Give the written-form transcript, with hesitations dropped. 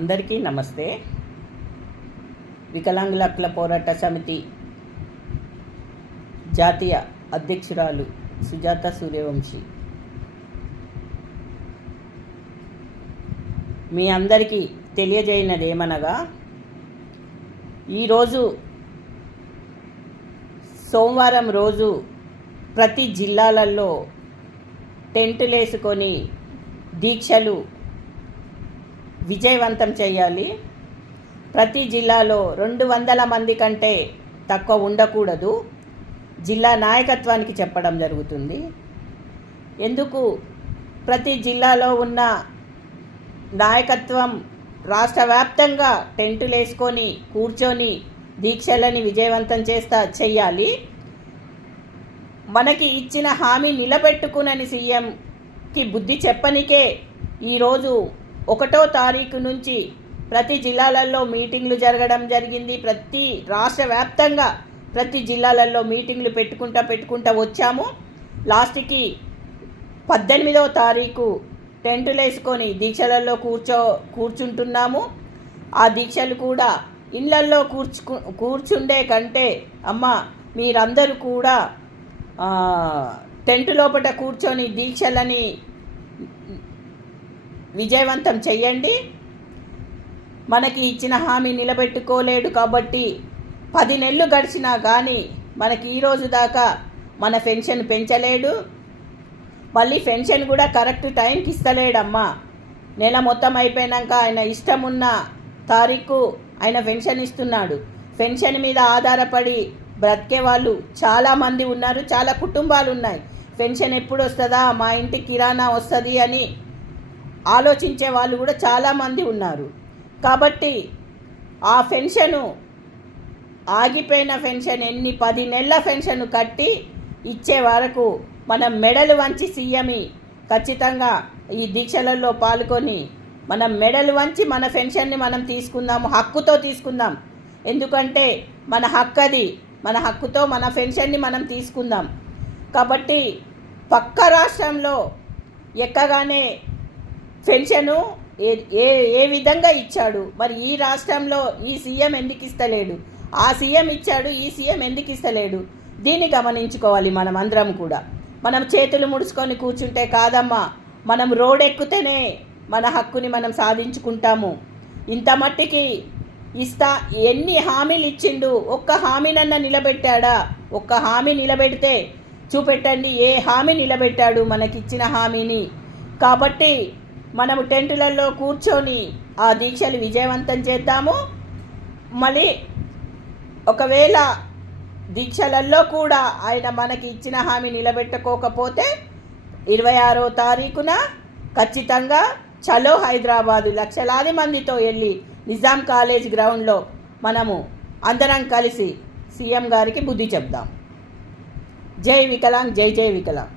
అందరికీ నమస్తే. వికలాంగుల హక్కుల పోరాట సమితి జాతీయ అధ్యక్షురాలు సుజాత సూర్యవంశీ. మీ అందరికీ తెలియజేయనది ఏమనగా, ఈరోజు సోమవారం రోజు ప్రతి జిల్లాలలో టెంటులు వేసుకొని దీక్షలు విజయవంతం చేయాలి. ప్రతి జిల్లాలో 200 మంది కంటే తక్కువ ఉండకూడదు. జిల్లా నాయకత్వానికి చెప్పడం జరుగుతుంది. ఎందుకు ప్రతి జిల్లాలో ఉన్న నాయకత్వం రాష్ట్ర వ్యాప్తంగా టెంటులు వేసుకొని కూర్చొని దీక్షలని విజయవంతం చెయ్యాలి. మనకి ఇచ్చిన హామీ నిలబెట్టుకునని సీఎంకి బుద్ధి చెప్పనికే ఈరోజు 1వ తారీఖు నుంచి ప్రతి జిల్లాలలో మీటింగ్లు జరగడం జరిగింది. ప్రతి రాష్ట్ర వ్యాప్తంగా ప్రతి జిల్లాలలో మీటింగ్లు పెట్టుకుంటా వచ్చాము. లాస్ట్కి 18వ తారీఖు టెంటులు వేసుకొని దీక్షలలో కూర్చుంటున్నాము. ఆ దీక్షలు కూడా ఇళ్లల్లో కూర్చుండే కంటే అమ్మ మీరందరూ కూడా టెంటు లోపల కూర్చొని దీక్షలని విజయవంతం చెయ్యండి. మనకి ఇచ్చిన హామీ నిలబెట్టుకోలేడు కాబట్టి 10 నెలలు గడిచినా కానీ మనకి ఈరోజు దాకా మన పెన్షన్ పెంచలేడు. మళ్ళీ పెన్షన్ కూడా కరెక్ట్ టైంకి ఇస్తలేడమ్మా. నెల మొత్తం అయిపోయాక ఆయన ఇష్టం ఉన్న తారీఖు ఆయన పెన్షన్ ఇస్తున్నాడు. పెన్షన్ మీద ఆధారపడి బ్రతికే వాళ్ళు చాలామంది ఉన్నారు. చాలా కుటుంబాలు ఉన్నాయి. పెన్షన్ ఎప్పుడు వస్తుందా, మా ఇంటి కిరాణా వస్తుంది అని ఆలోచించే వాళ్ళు కూడా చాలామంది ఉన్నారు. కాబట్టి ఆ పెన్షను ఆగిపోయిన పెన్షన్ 10 నెలల పెన్షన్ కట్టి ఇచ్చే వరకు మనం మెడలు వంచి సీఎంని ఖచ్చితంగా ఈ దీక్షలలో పాల్గొని మనం మెడలు వంచి మన పెన్షన్ని మనం తీసుకుందాము. హక్కుతో తీసుకుందాం. ఎందుకంటే మన హక్కు అది. మన హక్కుతో మన పెన్షన్ని మనం తీసుకుందాం. కాబట్టి పక్క రాష్ట్రంలో ఎక్కగానే పెన్షను ఏ విధంగా ఇచ్చాడు, మరి ఈ రాష్ట్రంలో ఈ సీఎం ఎందుకు ఇస్తలేడు? ఆ సీఎం ఇచ్చాడు, ఈ సీఎం ఎందుకు ఇస్తలేడు? దీన్ని గమనించుకోవాలి. మనం అందరం కూడా మనం చేతులు ముడుచుకొని కూర్చుంటే కాదమ్మా. మనం రోడ్ ఎక్కుతేనే మన హక్కుని మనం సాధించుకుంటాము. ఇంత మట్టికి ఎన్ని హామీలు ఇచ్చిండు? ఒక్క హామీనన్నా నిలబెట్టాడా? ఒక్క హామీ నిలబెడితే చూపెట్టండి. ఏ హామీ నిలబెట్టాడు మనకిచ్చిన హామీని? కాబట్టి మనము టెంటులలో కూర్చొని ఆ దీక్షలు విజయవంతం చేద్దాము. మళ్ళీ ఒకవేళ దీక్షలలో కూడా ఆయన మనకి ఇచ్చిన హామీ నిలబెట్టుకోకపోతే 26వ తారీఖున ఖచ్చితంగా చలో హైదరాబాదు లక్షలాది మందితో వెళ్ళి నిజాం కాలేజ్ గ్రౌండ్లో మనము అందరం కలిసి సీఎం గారికి బుద్ధి చెప్దాం. జై వికలాంగ్, జై జై వికలాంగ్.